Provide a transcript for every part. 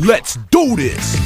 Let's do this.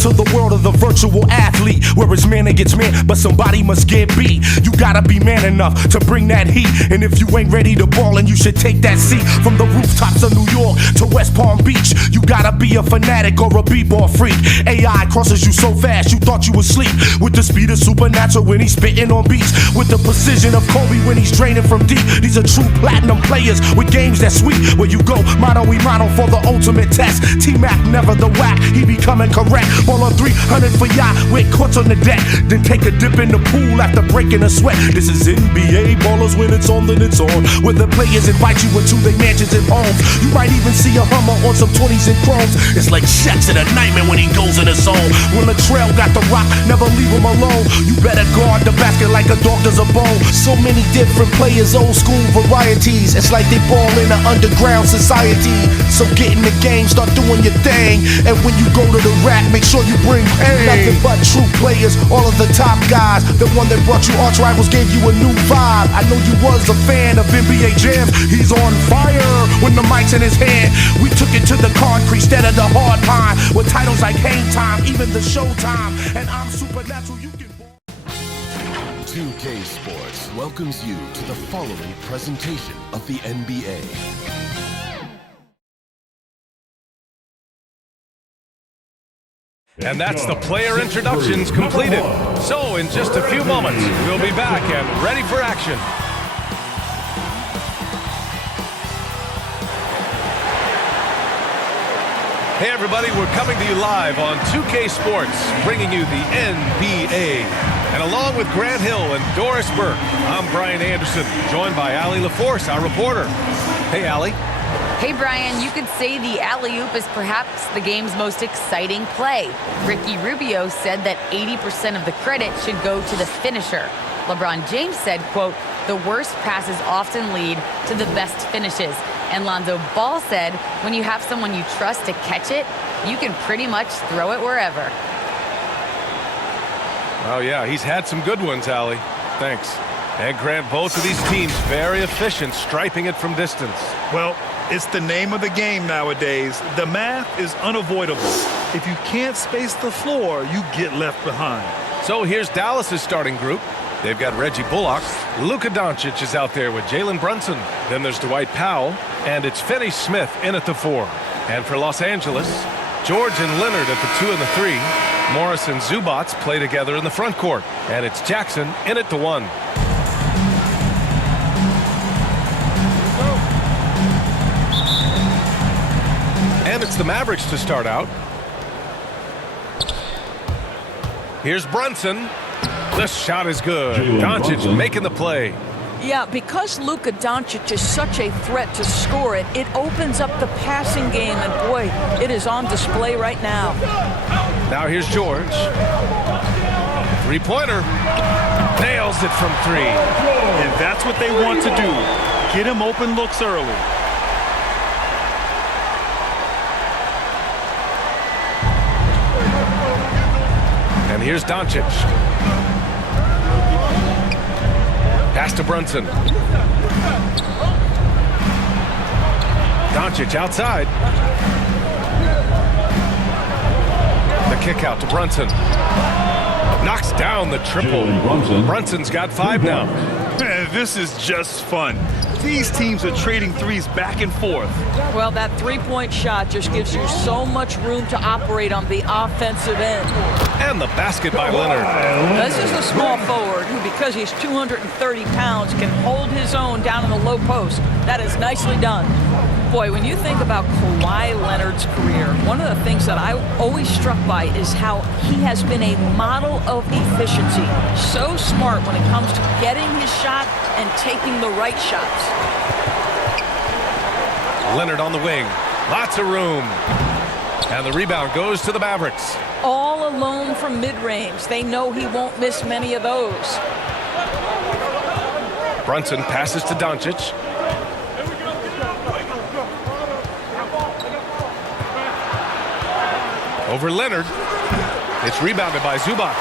To the world of the virtual athlete, where it's man against man, but somebody must get beat. You gotta be man enough to bring that heat, and if you ain't ready to ball, and you should take that seat. From the rooftops of New York to West Palm Beach, you gotta be a fanatic or a b-ball freak. AI crosses you so fast, you thought you would sleep. With the speed of Supernatural when he's spitting on beats, with the precision of Kobe when he's draining from deep. These are true platinum players with games that sweet. Where you go, motto we motto for the ultimate test. T-Mac never the whack, he becoming correct. Ball on 300 for yacht with courts on the deck. Then take a dip in the pool after breaking a sweat. This is NBA ballers, when it's on then it's on. Where the players invite you into their mansions and homes. You might even see a Hummer on some 20s and chromes. It's like Shaq's in a nightmare when he goes in his zone. When Latrell got the rock, never leave him alone. You better guard the basket like a dog does a bone. So many different players, old school varieties. It's like they ball in an underground society. So get in the game, start doing your thing. And when you go to the rack, make sure you bring pain. Nothing but true players, all of the top guys. The one that brought you arch rivals gave you a new vibe. I know you was a fan of NBA jams. He's on fire when the mic's in his hand. We took it to the concrete instead of the hard pine. With titles like Hang Time, even the Showtime. And I'm Supernatural, you can... 2K Sports welcomes you to the following presentation of the NBA. And that's the player introductions completed. So in just a few moments, we'll be back and ready for action. Hey everybody, we're coming to you live on 2K Sports, bringing you the NBA. And along with Grant Hill and Doris Burke, I'm Brian Anderson, joined by Allie LaForce, our reporter. Hey Allie. Hey, Brian, you could say the alley-oop is perhaps the game's most exciting play. Ricky Rubio said that 80% of the credit should go to the finisher. LeBron James said, quote, the worst passes often lead to the best finishes. And Lonzo Ball said, when you have someone you trust to catch it, you can pretty much throw it wherever. Oh, yeah, he's had some good ones, Allie. Thanks. And Grant, both of these teams very efficient, striping it from distance. Well, it's the name of the game nowadays. The math is unavoidable. If you can't space the floor, you get left behind. So here's Dallas's starting group. They've got Reggie Bullock. Luka Doncic is out there with Jalen Brunson. Then there's Dwight Powell. And it's Finney Smith in at the 4. And for Los Angeles, George and Leonard at the 2 and the 3. Morris and Zubats play together in the front court. And it's Jackson in at the 1. And it's the Mavericks to start out. Here's Brunson. The shot is good. Doncic making the play. Yeah, because Luka Doncic is such a threat to score it, it opens up the passing game, and boy, it is on display right now. Now here's George. Three-pointer. Nails it from 3. And that's what they want to do. Get him open looks early. And here's Doncic. Pass to Brunson. Doncic outside. The kick out to Brunson. Knocks down the triple. Brunson's got 5 now. Man, this is just fun. These teams are trading threes back and forth. Well, that three-point shot just gives you so much room to operate on the offensive end. And the basket by Leonard. This is the small forward who, because he's 230 pounds, can hold his own down in the low post. That is nicely done. Boy, when you think about Kawhi Leonard's career, one of the things that I always struck by is how he has been a model of efficiency. So smart when it comes to getting his shot and taking the right shots. Leonard on the wing. Lots of room. And the rebound goes to the Mavericks. All alone from mid-range. They know he won't miss many of those. Brunson passes to Doncic. Over Leonard. It's rebounded by Zubac.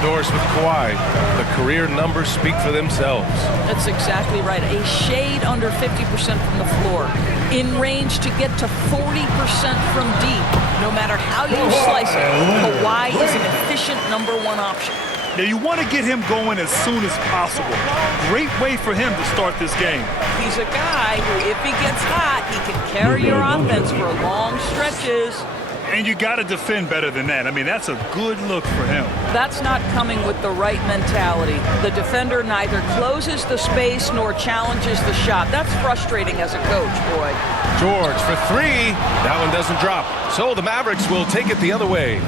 Doris with Kawhi. The career numbers speak for themselves. That's exactly right. A shade under 50% from the floor. In range to get to 40% from deep. No matter how you slice it, Kawhi is an efficient #1 option. Now, you want to get him going as soon as possible. Great way for him to start this game. He's a guy who, if he gets hot, he can carry your offense for long stretches. And you got to defend better than that. I mean, that's a good look for him. That's not coming with the right mentality. The defender neither closes the space nor challenges the shot. That's frustrating as a coach, boy. George for three. That one doesn't drop. So the Mavericks will take it the other way.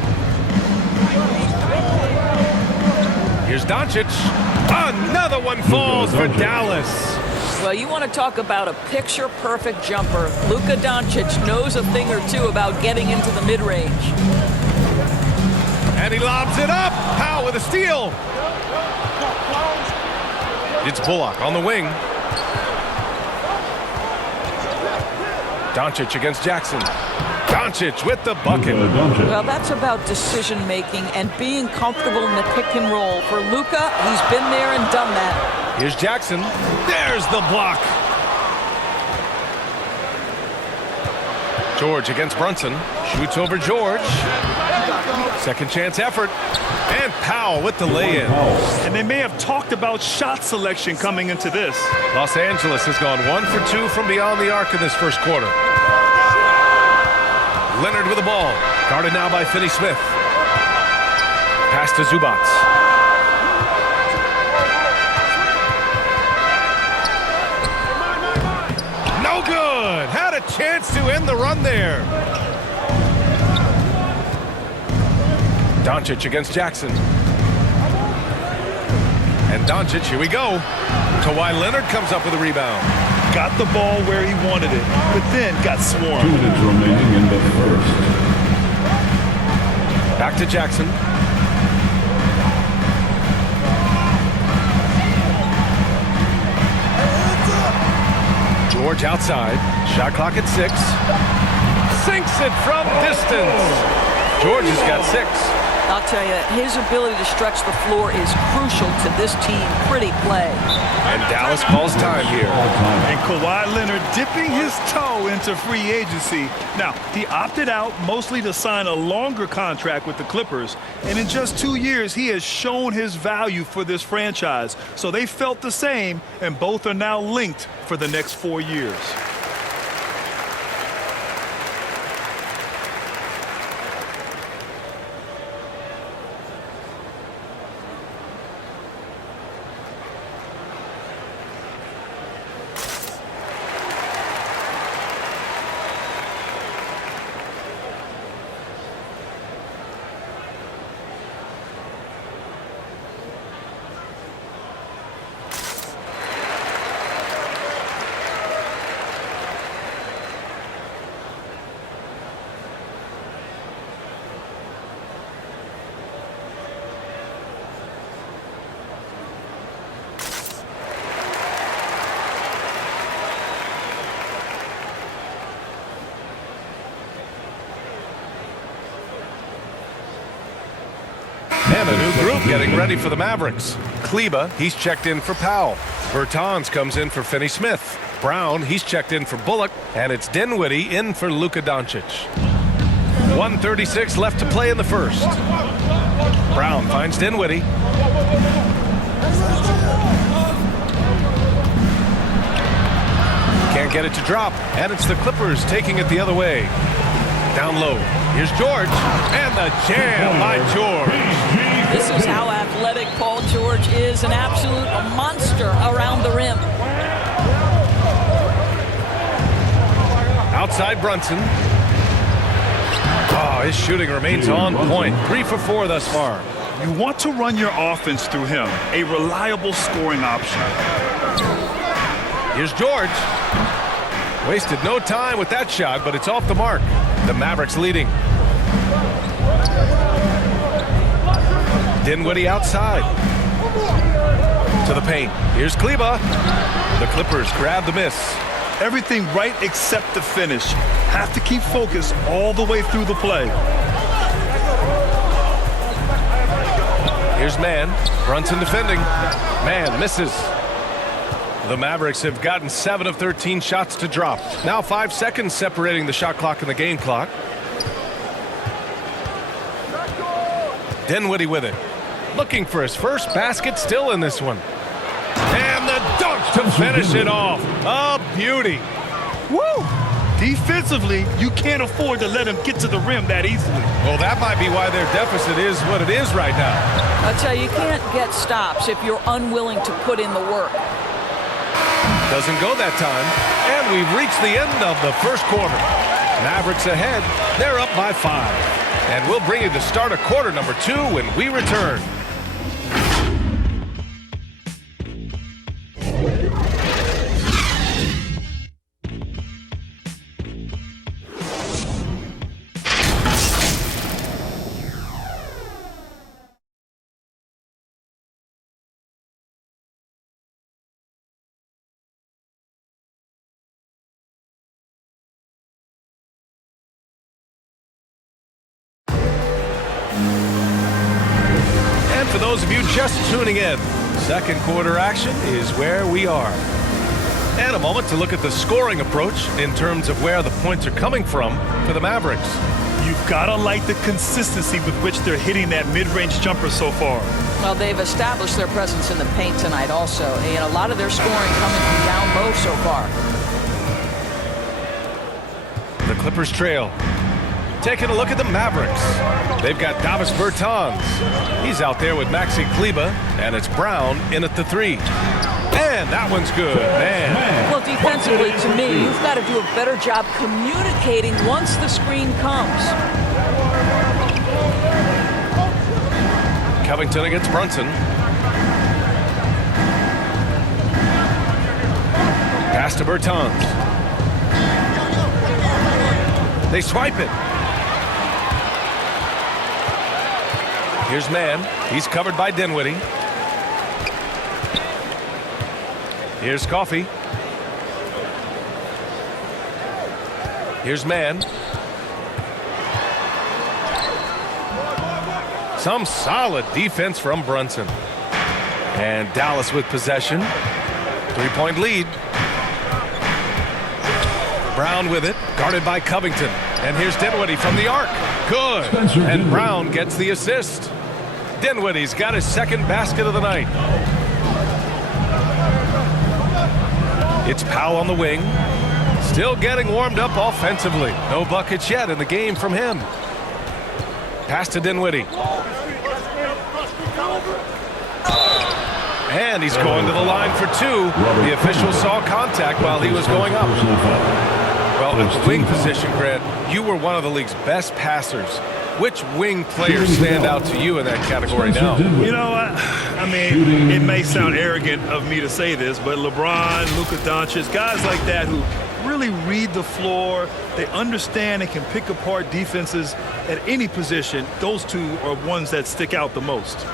Here's Doncic. Another one falls for Dallas. Well, you want to talk about a picture-perfect jumper. Luka Doncic knows a thing or two about getting into the mid-range. And he lobs it up. Powell with a steal. It's Bullock on the wing. Doncic against Jackson. Doncic with the bucket. Well, that's about decision-making and being comfortable in the pick and roll. For Luka, he's been there and done that. Here's Jackson. There's the block. George against Brunson. Shoots over George. Second chance effort. And Powell with the lay-in. And they may have talked about shot selection coming into this. Los Angeles has gone 1 for 2 from beyond the arc in this first quarter. Leonard with the ball. Guarded now by Finney-Smith. Pass to Zubac. No good. Had a chance to end the run there. Doncic against Jackson. And Doncic, here we go. Kawhi Leonard comes up with a rebound. Got the ball where he wanted it, but then got swarmed. 2 minutes remaining in the first. Back to Jackson. George outside. Shot clock at 6. Sinks it from distance. George has got 6. I'll tell you, his ability to stretch the floor is crucial to this team. Pretty play. And Dallas calls time here. And Kawhi Leonard dipping his toe into free agency. Now, he opted out mostly to sign a longer contract with the Clippers. And in just 2 years, he has shown his value for this franchise. So they felt the same, and both are now linked for the next 4 years. And a new group getting ready for the Mavericks. Kleba, he's checked in for Powell. Bertans comes in for Finney-Smith. Brown, he's checked in for Bullock. And it's Dinwiddie in for Luka Doncic. 1:36 left to play in the first. Brown finds Dinwiddie. Can't get it to drop. And it's the Clippers taking it the other way. Down low. Here's George. And the jam by George. This is how athletic Paul George is, an absolute monster around the rim. Outside Brunson. Oh, his shooting remains on point. 3 for 4 thus far. You want to run your offense through him, a reliable scoring option. Here's George. Wasted no time with that shot, but it's off the mark. The Mavericks leading. Dinwiddie outside. To the paint. Here's Kleba. The Clippers grab the miss. Everything right except the finish. Have to keep focused all the way through the play. Here's Mann. Brunson defending. Mann misses. The Mavericks have gotten 7 of 13 shots to drop. Now 5 seconds separating the shot clock and the game clock. Dinwiddie with it. Looking for his first basket, still in this one. And the dunk to finish it off. A beauty. Woo! Defensively, you can't afford to let him get to the rim that easily. Well, that might be why their deficit is what it is right now. I tell you, you can't get stops if you're unwilling to put in the work. Doesn't go that time. And we've reached the end of the first quarter. Mavericks ahead. They're up by 5. And we'll bring you the start of quarter number 2 when we return. For those of you just tuning in, second quarter action is where we are. And a moment to look at the scoring approach in terms of where the points are coming from for the Mavericks. You've got to like the consistency with which they're hitting that mid-range jumper so far. Well, they've established their presence in the paint tonight also, and a lot of their scoring coming from down low so far. The Clippers trail. Taking a look at the Mavericks. They've got Davis Bertans. He's out there with Maxi Kleba, and it's Brown in at the 3. And that one's good, man. Well, defensively, to me, you've got to do a better job communicating once the screen comes. Covington against Brunson. Pass to Bertans. They swipe it. Here's Mann. He's covered by Dinwiddie. Here's Coffey. Here's Mann. Some solid defense from Brunson. And Dallas with possession. 3-point lead. Brown with it, guarded by Covington. And here's Dinwiddie from the arc. Good. And Brown gets the assist. Dinwiddie's got his second basket of the night. It's Powell on the wing. Still getting warmed up offensively. No buckets yet in the game from him. Pass to Dinwiddie. And he's going to the line for 2. The official saw contact while he was going up. Well, at the wing position, Grant, you were one of the league's best passers. Which wing players stand out to you in that category now? You know what? I mean, it may sound arrogant of me to say this, but LeBron, Luka Doncic, guys like that who really read the floor, they understand and can pick apart defenses at any position, those two are ones that stick out the most.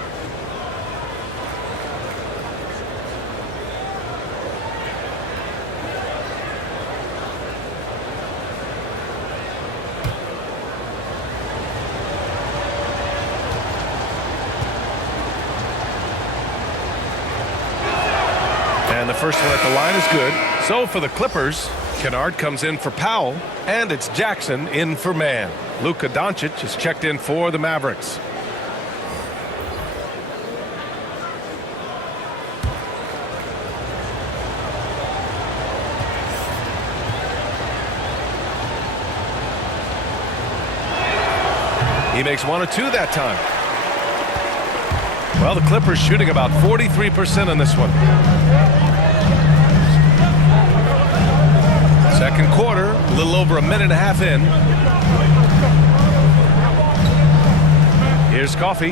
And the first one at the line is good. So for the Clippers, Kennard comes in for Powell, and it's Jackson in for Mann. Luka Doncic is checked in for the Mavericks. He makes 1 or 2 that time. Well, the Clippers shooting about 43% in this one. Second quarter, a little over a minute and a half in. Here's Coffey.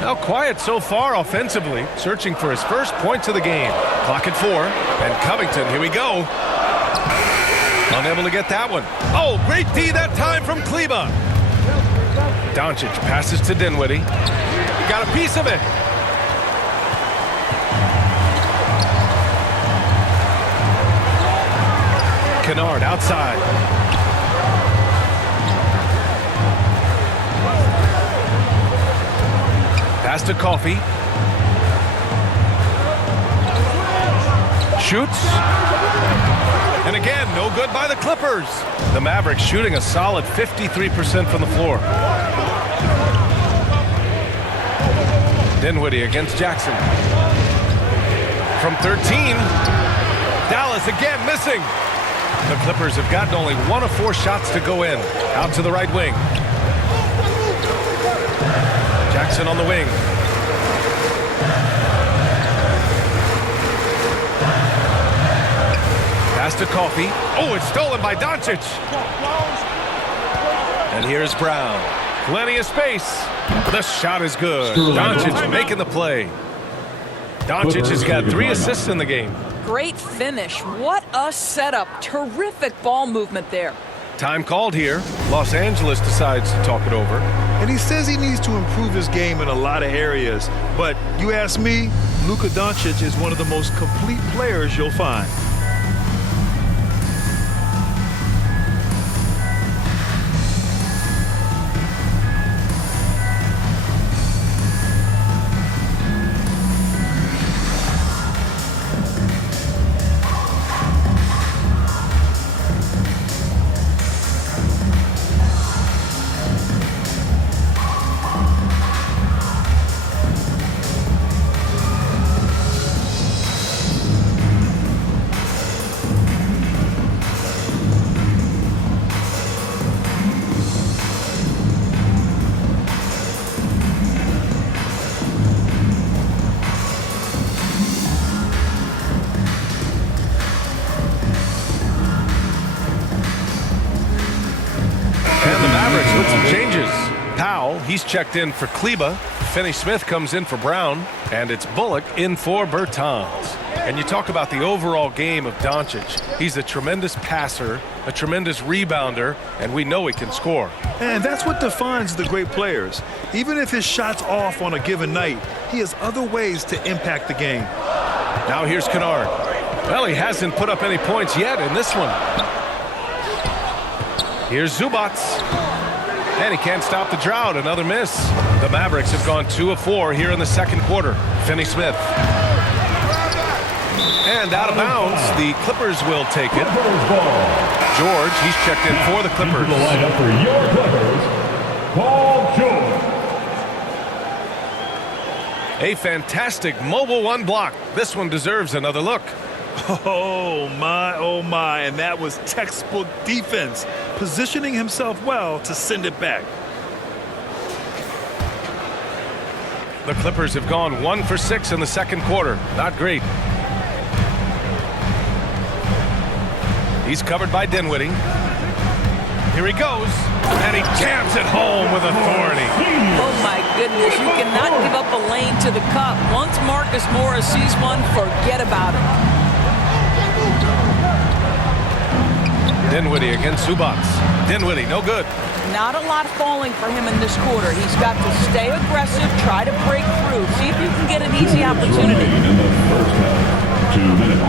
Now quiet so far offensively, searching for his first points of the game. Clock at 4, and Covington, here we go. Unable to get that one. Oh, great D that time from Kleba. Doncic passes to Dinwiddie. Got a piece of it. Kennard outside. Pass to Coffey. Shoots. And again, no good by the Clippers. The Mavericks shooting a solid 53% from the floor. Dinwiddie against Jackson. From 13. Dallas again missing. The Clippers have gotten only 1 of 4 shots to go in. Out to the right wing. Jackson on the wing. Pass to Coffey. Oh, it's stolen by Doncic. And here's Brown. Plenty of space. The shot is good. Doncic making the play. Doncic has got 3 assists in the game. Great finish. What a setup. Terrific ball movement there. Time called here. Los Angeles decides to talk it over. And he says he needs to improve his game in a lot of areas. But you ask me, Luka Doncic is one of the most complete players you'll find. With some changes. Powell, he's checked in for Kleba. Finney Smith comes in for Brown. And it's Bullock in for Bertans. And you talk about the overall game of Doncic. He's a tremendous passer, a tremendous rebounder, and we know he can score. And that's what defines the great players. Even if his shot's off on a given night, he has other ways to impact the game. Now here's Kennard. Well, he hasn't put up any points yet in this one. Here's Zubac. And he can't stop the drought. Another miss. The Mavericks have gone 2 of 4 here in the second quarter. Finney Smith. And out of bounds. The Clippers will take it. George, he's checked in for the Clippers. The lineup for your Clippers, Paul George. A fantastic mobile 1 block. This one deserves another look. Oh my, and that was textbook defense, positioning himself well to send it back. The Clippers have gone 1 for 6 in the second quarter. Not great. He's covered by Dinwiddie. Here he goes, and he jams it home with authority. Oh my goodness, you cannot give up a lane to the cup. Once Marcus Morris sees one, forget about it. Dinwiddie against Zubac. Dinwiddie, no good. Not a lot falling for him in this quarter. He's got to stay aggressive, try to break through, see if you can get an easy opportunity. In the first half, 2 minutes.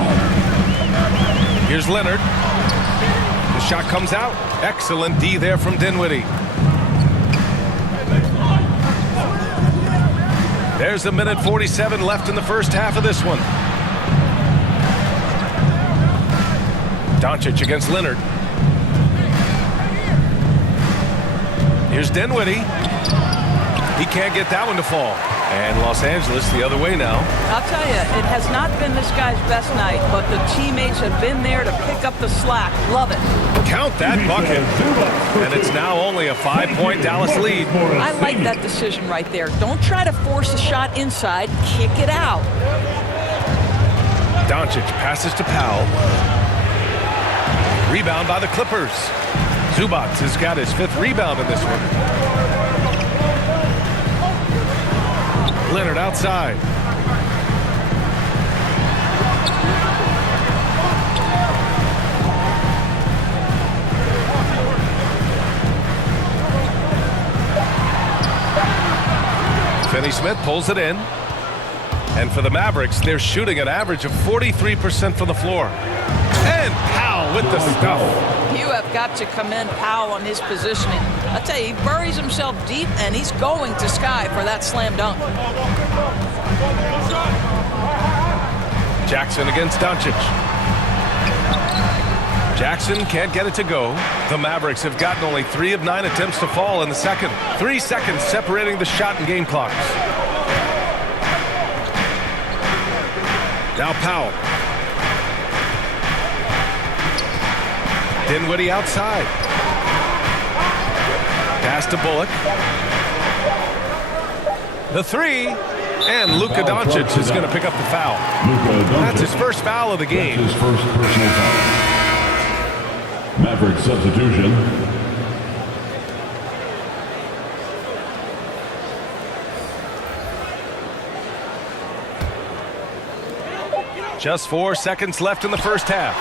Here's Leonard. The shot comes out. Excellent D there from Dinwiddie. There's 1:47 left in the first half of this one. Doncic against Leonard. Here's Dinwiddie. He can't get that one to fall. And Los Angeles the other way now. I'll tell you, it has not been this guy's best night, but the teammates have been there to pick up the slack. Love it. Count that bucket. And it's now only a 5-point Dallas lead. I like that decision right there. Don't try to force a shot inside. Kick it out. Doncic passes to Powell. Rebound by the Clippers. Zubac has got his 5th rebound in this one. Leonard outside. Finney Smith pulls it in. And for the Mavericks, they're shooting an average of 43% from the floor. And Powell with the stuff. You have got to commend Powell on his positioning. I tell you, he buries himself deep, and he's going to Sky for that slam dunk. Jackson against Doncic. Jackson can't get it to go. The Mavericks have gotten only 3 of 9 attempts to fall in the second. 3 seconds separating the shot and game clocks. Now Powell. Dinwiddie outside. Pass to Bullock. The 3. And Luka Doncic is going to pick up the foul. That's his first foul of the game. His first personal foul. Maverick substitution. Just 4 seconds left in the first half.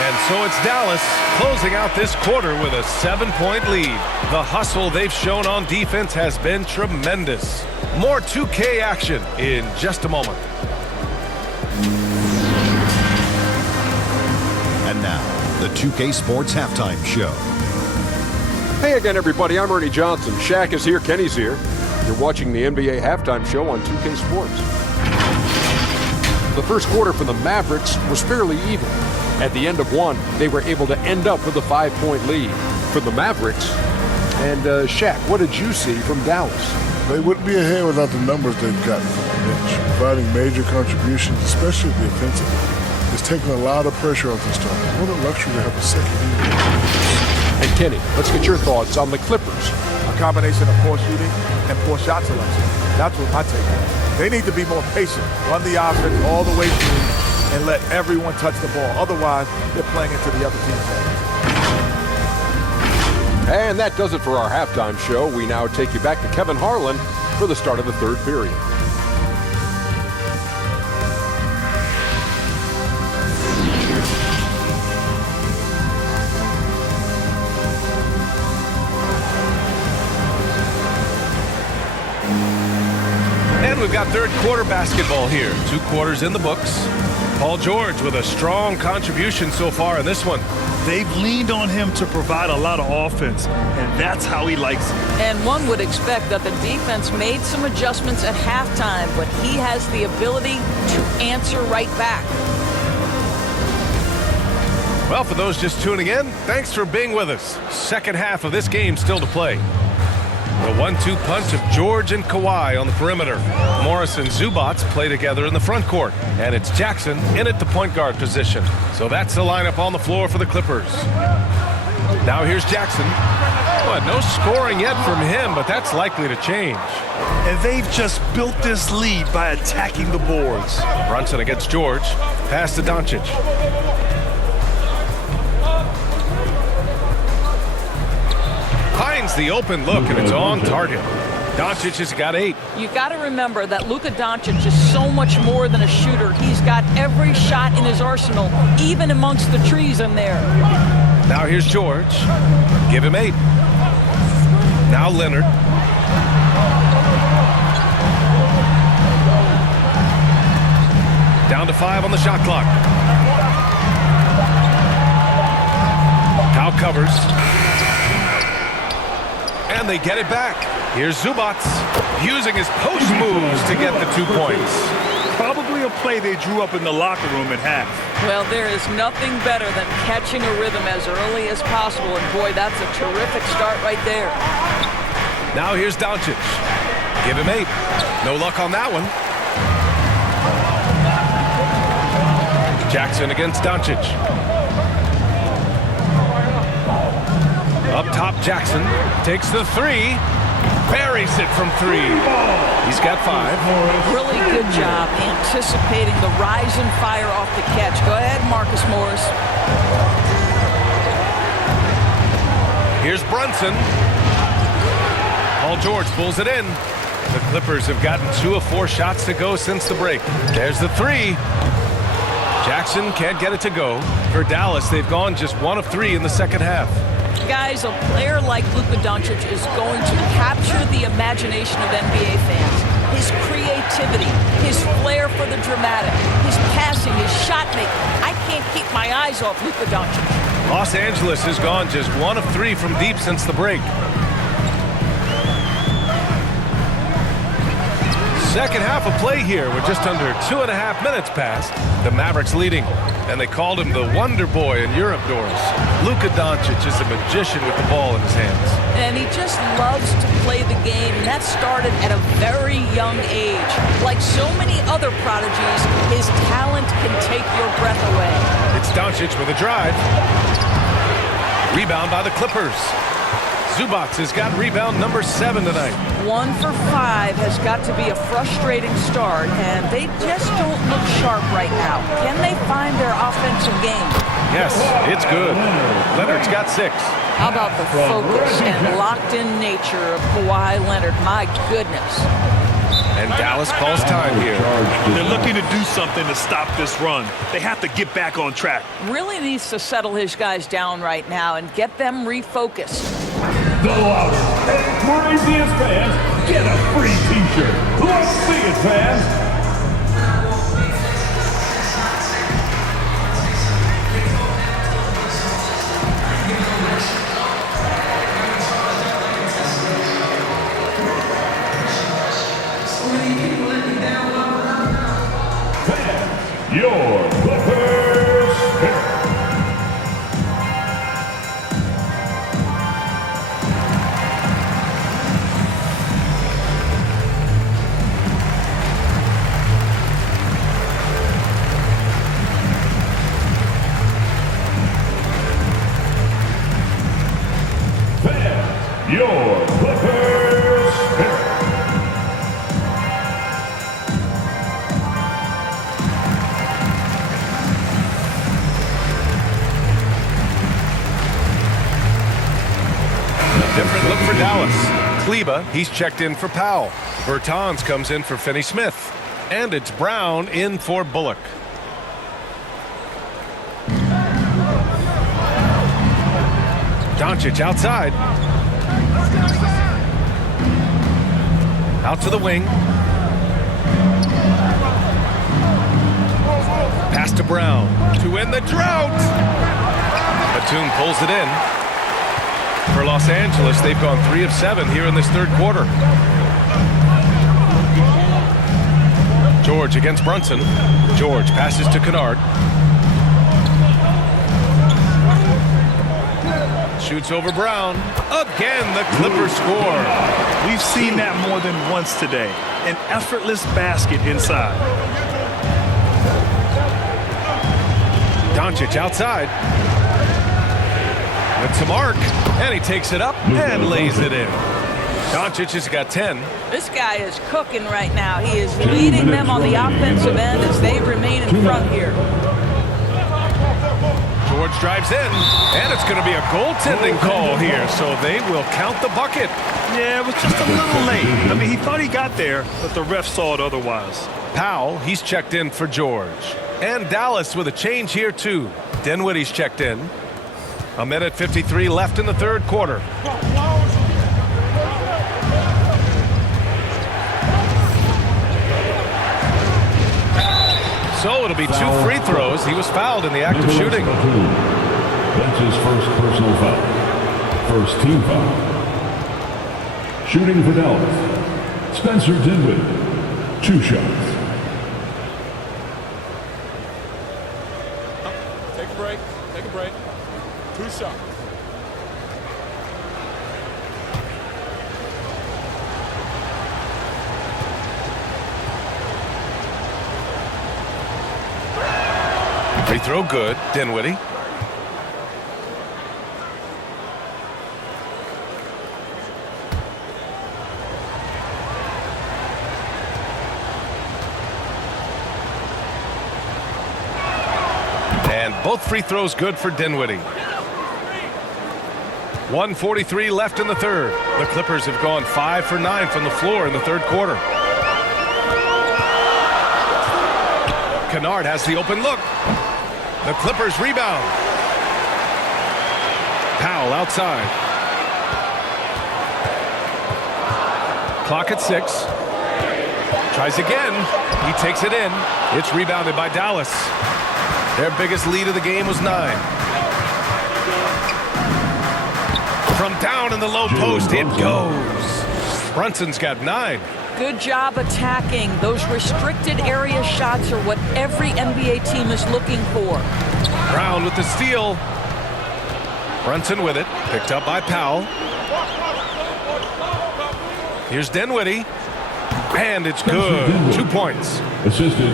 And so it's Dallas closing out this quarter with a 7-point lead. The hustle they've shown on defense has been tremendous. More 2K action in just a moment. And now, the 2K Sports Halftime Show. Hey again, everybody. I'm Ernie Johnson. Shaq is here. Kenny's here. You're watching the NBA Halftime Show on 2K Sports. The first quarter for the Mavericks was fairly even. At the end of one, they were able to end up with a 5-point lead for the Mavericks. And Shaq, what did you see from Dallas? They wouldn't be ahead without the numbers they've gotten from the bench, providing major contributions, especially the offensive. It's taken a lot of pressure off the starters. What a luxury to have a second unit. And Kenny, let's get your thoughts on the Clippers. A combination of poor shooting and poor shot selection. That's what my take is. They need to be more patient, run the offense all the way through, and let everyone touch the ball. Otherwise, they're playing into the other team's hands. And that does it for our halftime show. We now take you back to Kevin Harlan for the start of the third period. And we've got third quarter basketball here. 2 quarters in the books. Paul George with a strong contribution so far in this one. They've leaned on him to provide a lot of offense, and that's how he likes it. And one would expect that the defense made some adjustments at halftime, but he has the ability to answer right back. Well, for those just tuning in, thanks for being with us. Second half of this game still to play. The 1-2 punch of George and Kawhi on the perimeter. Morris and Zubats play together in the front court. And it's Jackson in at the point guard position. So that's the lineup on the floor for the Clippers. Now here's Jackson. Well, no scoring yet from him, but that's likely to change. And they've just built this lead by attacking the boards. Brunson against George. Pass to Doncic. Finds the open look, and it's on target. Doncic has got 8. You got to remember that Luka Doncic is so much more than a shooter. He's got every shot in his arsenal, even amongst the trees in there. Now here's George. Give him 8. Now Leonard. Down to 5 on the shot clock. Powell covers. And they get it back. Here's Zubats using his post moves to get the 2 points. Probably a play they drew up in the locker room at half. Well, there is nothing better than catching a rhythm as early as possible. And boy, that's a terrific start right there. Now here's Doncic. Give him 8. No luck on that one. Jackson against Doncic. Up top, Jackson takes the 3. Buries it from 3. He's got 5. Really good job anticipating the rise and fire off the catch. Go ahead, Marcus Morris. Here's Brunson. Paul George pulls it in. The Clippers have gotten 2 of 4 shots to go since the break. There's the 3. Jackson can't get it to go. For Dallas, they've gone just 1 of 3 in the second half. Guys, a player like Luka Doncic is going to capture the imagination of NBA fans. His creativity, his flair for the dramatic, his passing, his shot making. I can't keep my eyes off Luka Doncic. Los Angeles has gone just 1 of 3 from deep since the break. Second half of play here with just under 2.5 minutes passed. The Mavericks leading, and they called him the Wonder Boy in Europe, Doris. Luka Doncic is a magician with the ball in his hands. And he just loves to play the game, and that started at a very young age. Like so many other prodigies, his talent can take your breath away. It's Doncic with a drive. Rebound by the Clippers. Zubac has got rebound number 7 tonight. 1 for 5 has got to be a frustrating start, and they just don't look sharp right now. Can they find their offensive game? Yes, it's good. Leonard's got 6. How about the focus and locked-in nature of Kawhi Leonard? My goodness. And Dallas calls time here. They're looking to do something to stop this run. They have to get back on track. Really needs to settle his guys down right now and get them refocused. The loudest and craziest fans get a free t-shirt. Let's see it, fans. Your Clippers pick. Your Clippers pick. Different look for Dallas. Kleba, he's checked in for Powell. Bertans comes in for Finney Smith. And it's Brown in for Bullock. Doncic outside. Out to the wing. Pass to Brown to end the drought. Batum pulls it in. For Los Angeles, they've gone 3 of 7 here in this third quarter. George against Brunson. George passes to Kennard. Shoots over Brown. Again, the Clippers score. We've seen that more than once today. An effortless basket inside. Doncic outside. With some arc, and he takes it up and lays it in. Doncic has got 10. This guy is cooking right now. He is leading them on the offensive end as they remain in front here. George drives in, and it's going to be a goaltending call here, so they will count the bucket. Yeah, it was just a little late. I mean, he thought he got there, but the ref saw it otherwise. Powell, he's checked in for George. And Dallas with a change here, too. Dinwiddie's checked in. 1:53 left in the third quarter. So it'll be 2 free throws. He was fouled in the act of shooting. That's his first personal foul. First team foul. Shooting for Dallas. Spencer Dinwiddie. 2 shots. Take a break. Take a break. 2 shots. Free throw good. Dinwiddie. And both free throws good for Dinwiddie. 1:43 left in the third. The Clippers have gone 5 for 9 from the floor in the third quarter. Kennard has the open look. The Clippers rebound. Powell outside. Clock at 6. Tries again. He takes it in. It's rebounded by Dallas. Their biggest lead of the game was 9. From down in the low post, it goes. Brunson's got 9. Good job attacking. Those restricted area shots are what every NBA team is looking for. Brown with the steal. Brunson with it. Picked up by Powell. Here's Dinwiddie. And it's good. 2 points.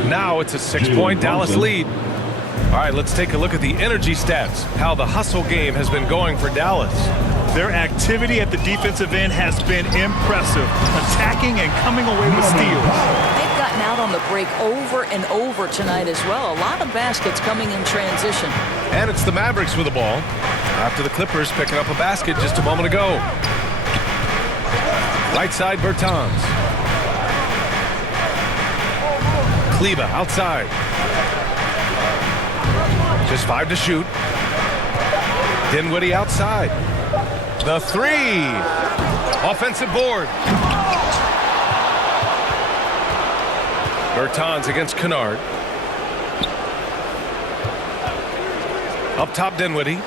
Now it's a 6-point Dallas lead. All right, let's take a look at the energy stats. How the hustle game has been going for Dallas. Their activity at the defensive end has been impressive, attacking and coming away with steals. They've gotten out on the break over and over tonight as well. A lot of baskets coming in transition. And it's the Mavericks with the ball after the Clippers picking up a basket just a moment ago. Right side, Bertans. Kleber outside. Just 5 to shoot. Dinwiddie outside. The 3. Offensive board. Bertans against Kennard. Up top, Dinwiddie.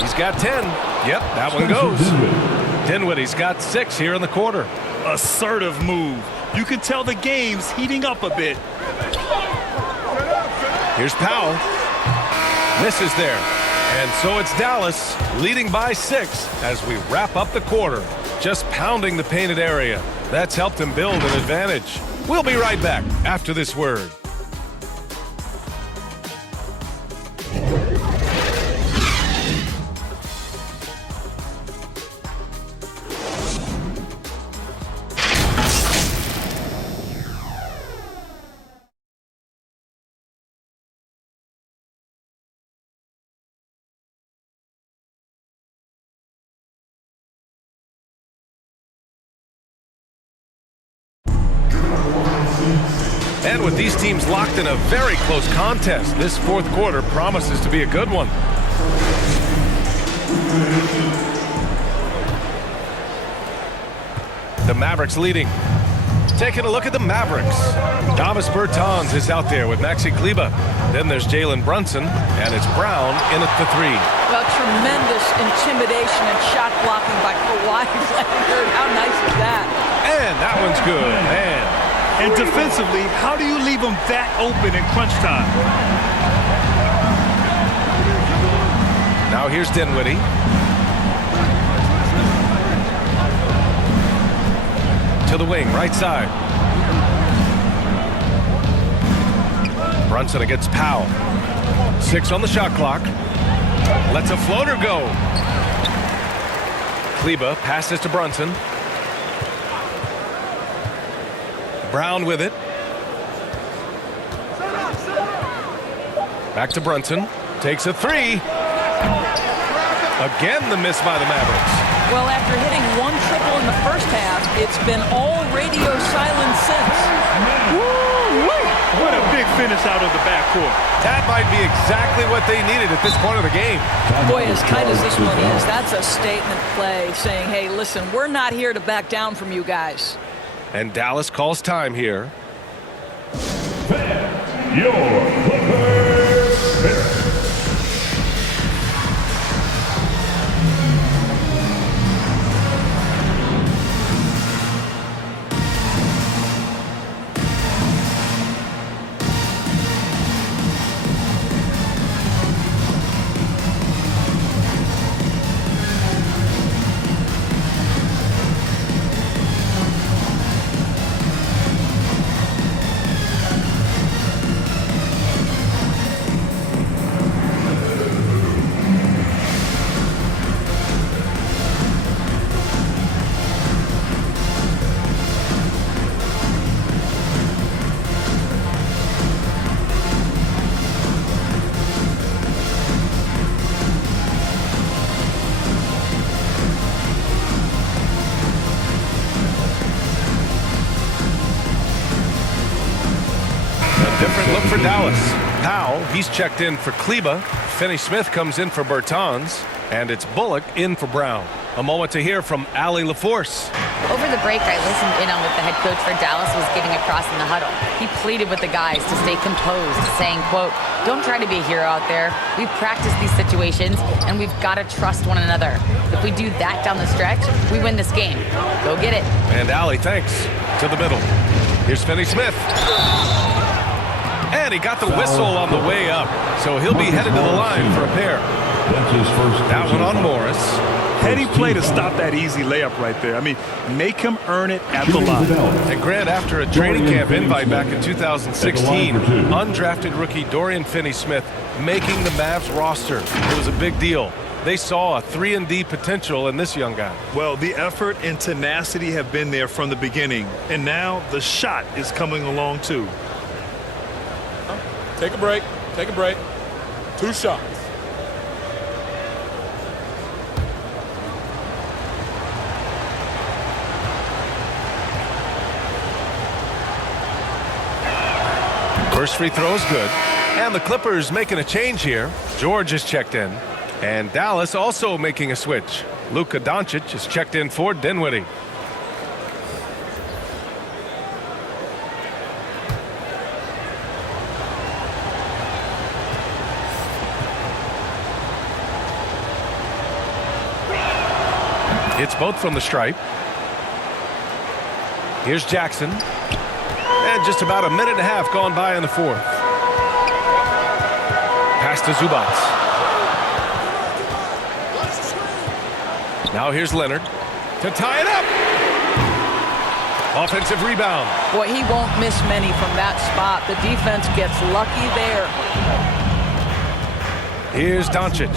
He's got 10. Yep, that one goes. Dinwiddie's got 6 here in the quarter. Assertive move. You can tell the game's heating up a bit. Here's Powell. Misses there. And so it's Dallas leading by 6 as we wrap up the quarter. Just pounding the painted area. That's helped them build an advantage. We'll be right back after this word. And with these teams locked in a very close contest, this fourth quarter promises to be a good one. The Mavericks leading. Taking a look at the Mavericks. Davis Bertans is out there with Maxi Kleber. Then there's Jalen Brunson, and it's Brown in at the 3. Well, tremendous intimidation and shot blocking by Kawhi Leonard. How nice is that? And that one's good. And defensively, how do you leave them that open in crunch time? Now here's Dinwiddie. To the wing, right side. Brunson against Powell. 6 on the shot clock. Lets a floater go. Kleber passes to Brunson. Brown with it. Back to Brunson. Takes a 3. Again, the miss by the Mavericks. Well, after hitting 1 triple in the first half, it's been all radio silence since. Woo-wee! What a big finish out of the backcourt. That might be exactly what they needed at this point of the game. Boy, as tight as this one is, that's a statement play saying, hey, listen, we're not here to back down from you guys. And Dallas calls time here. Your Clippers. Different look for Dallas. Powell, he's checked in for Kleber. Finney-Smith comes in for Bertans. And it's Bullock in for Brown. A moment to hear from Allie LaForce. Over the break, I listened in on what the head coach for Dallas was getting across in the huddle. He pleaded with the guys to stay composed, saying, quote, "Don't try to be a hero out there. We've practiced these situations, and we've got to trust one another. If we do that down the stretch, we win this game. Go get it." And Allie, thanks. To the middle. Here's Finney Smith. And he got the whistle on the way up, so he'll be headed to the line for a pair. That's his first. That one on Morris. Heady play to stop that easy layup right there. I mean, make him earn it at the line. And Grant, after a training camp invite back in 2016, undrafted rookie Dorian Finney-Smith making the Mavs roster. It was a big deal. They saw a 3-and-D potential in this young guy. Well, the effort and tenacity have been there from the beginning, and now the shot is coming along too. Take a break. Take a break. 2 shots. First free throw is good. And the Clippers making a change here. George is checked in. And Dallas also making a switch. Luka Doncic is checked in for Dinwiddie. It's both from the stripe. Here's Jackson. And just about a minute and a half gone by in the fourth. Pass to Zubac. Now here's Leonard to tie it up. Offensive rebound. Boy, he won't miss many from that spot. The defense gets lucky there. Here's Doncic.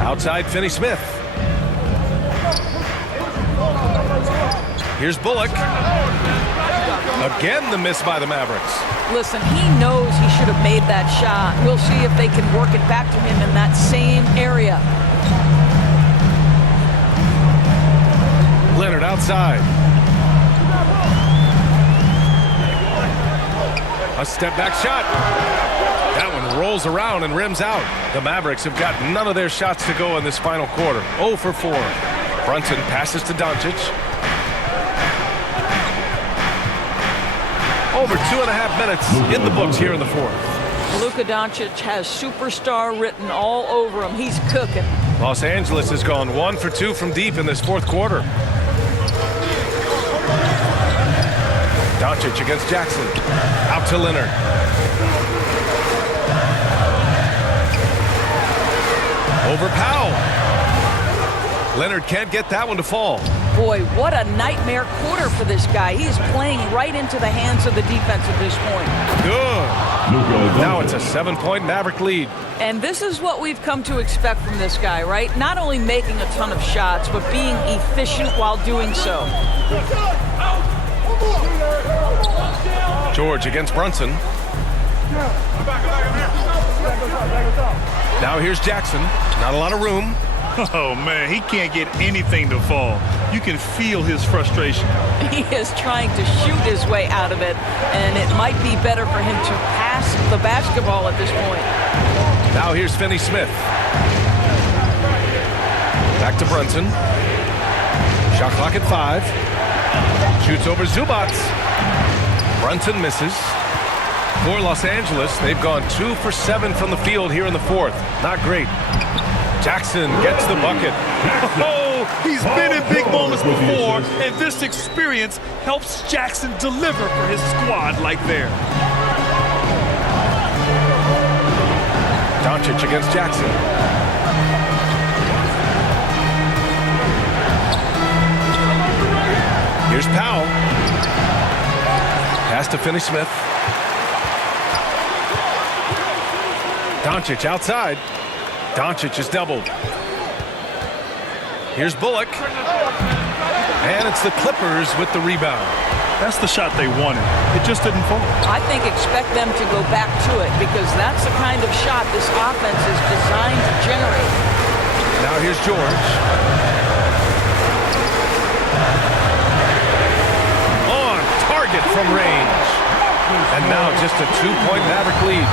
Outside Finney-Smith. Here's Bullock. Again, the miss by the Mavericks. Listen, he knows he should have made that shot. We'll see if they can work it back to him in that same area. Leonard outside. A step back shot. That one rolls around and rims out. The Mavericks have got none of their shots to go in this final quarter. 0 for 4. Brunson passes to Doncic. Over 2.5 minutes in the books here in the fourth. Luka Doncic has superstar written all over him. He's cooking. Los Angeles has gone 1 for 2 from deep in this fourth quarter. Doncic against Jackson. Out to Leonard. Over Powell. Leonard can't get that one to fall. Boy, what a nightmare quarter for this guy. He is playing right into the hands of the defense at this point. Good. Now it's a 7-point Maverick lead. And this is what we've come to expect from this guy, right? Not only making a ton of shots, but being efficient while doing so. George against Brunson. Now here's Jackson. Not a lot of room. Oh, man, he can't get anything to fall. You can feel his frustration. He is trying to shoot his way out of it, and it might be better for him to pass the basketball at this point. Now here's Finney-Smith. Back to Brunson. Shot clock at 5. Shoots over Zubac. Brunson misses. For Los Angeles, they've gone 2 for 7 from the field here in the fourth. Not great. Jackson gets the bucket. Oh, he's been in big moments before, and this experience helps Jackson deliver for his squad like there. Doncic against Jackson. Here's Powell. Pass to Finney-Smith. Doncic outside. Doncic is doubled. Here's Bullock. And it's the Clippers with the rebound. That's the shot they wanted. It just didn't fall. I think expect them to go back to it because that's the kind of shot this offense is designed to generate. Now here's George. On target from range. And now just a 2-point Maverick lead.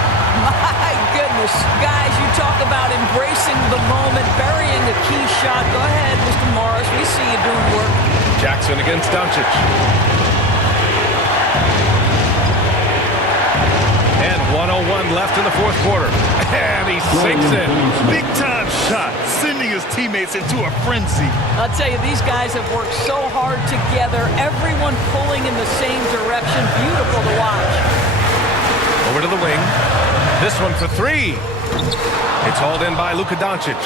My goodness. Guys, you talk about embracing the moment, burying a key shot. Go ahead, Mr. Morris. We see you doing work. Jackson against Doncic. And 1:01 left in the fourth quarter. And he sinks it. Big time shot, sending his teammates into a frenzy. I'll tell you, these guys have worked so hard together. Everyone pulling in the same direction. Beautiful to watch. Over to the wing. This one for three. It's hauled in by Luka Doncic.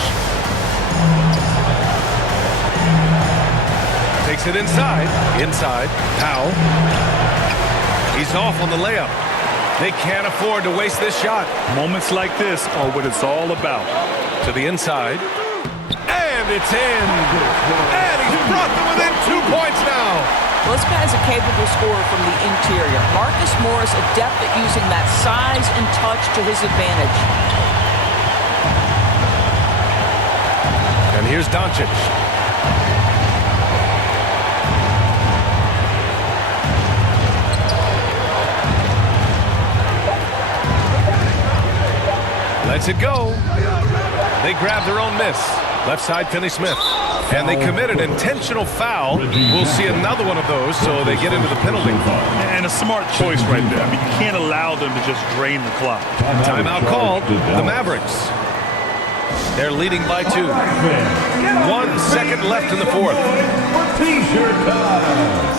Takes it inside. Inside. Powell. He's off on the layup. They can't afford to waste this shot. Moments like this are what it's all about. To the inside. And it's in. And he's brought them within 2 points now. Well, this guy's a capable scorer from the interior. Marcus Morris adept at using that size and touch to his advantage. And here's Doncic. Lets it go. They grab their own miss. Left side, Finney-Smith. And they commit an intentional foul. We'll see another one of those, so they get into the penalty. And a smart choice right there. I mean, you can't allow them to just drain the clock. Timeout called. The Mavericks. They're leading by 2. 1 second left in the fourth. T-shirt time.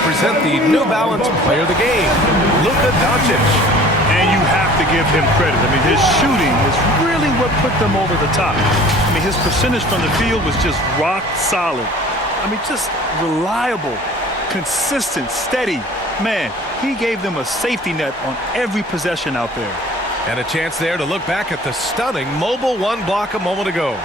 Present the New Balance Player of the Game, Luka Doncic. And you have to give him credit. I mean, his shooting is really what put them over the top. I mean, his percentage from the field was just rock solid. I mean, just reliable, consistent, steady. Man, he gave them a safety net on every possession out there. And a chance there to look back at the stunning mobile one block a moment ago.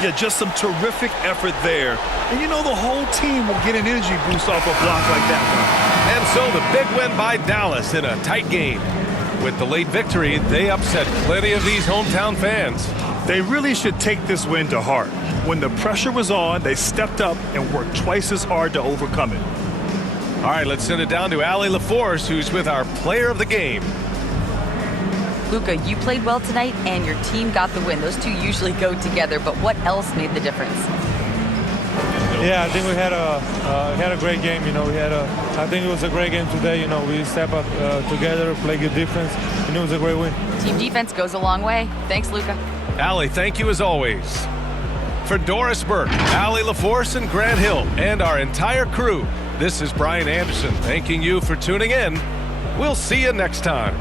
Yeah, just some terrific effort there. And you know the whole team will get an energy boost off a block like that one. And so the big win by Dallas in a tight game. With the late victory, they upset plenty of these hometown fans. They really should take this win to heart. When the pressure was on, they stepped up and worked twice as hard to overcome it. All right, let's send it down to Allie LaForce, who's with our player of the game. Luka, you played well tonight, and your team got the win. Those two usually go together, but what else made the difference? Yeah, I think we had a great game. You know, I think it was a great game today. You know, we step up together, play good defense, and it was a great win. Team defense goes a long way. Thanks, Luka. Allie, thank you as always. For Doris Burke, Allie LaForce, and Grant Hill, and our entire crew, this is Brian Anderson thanking you for tuning in. We'll see you next time.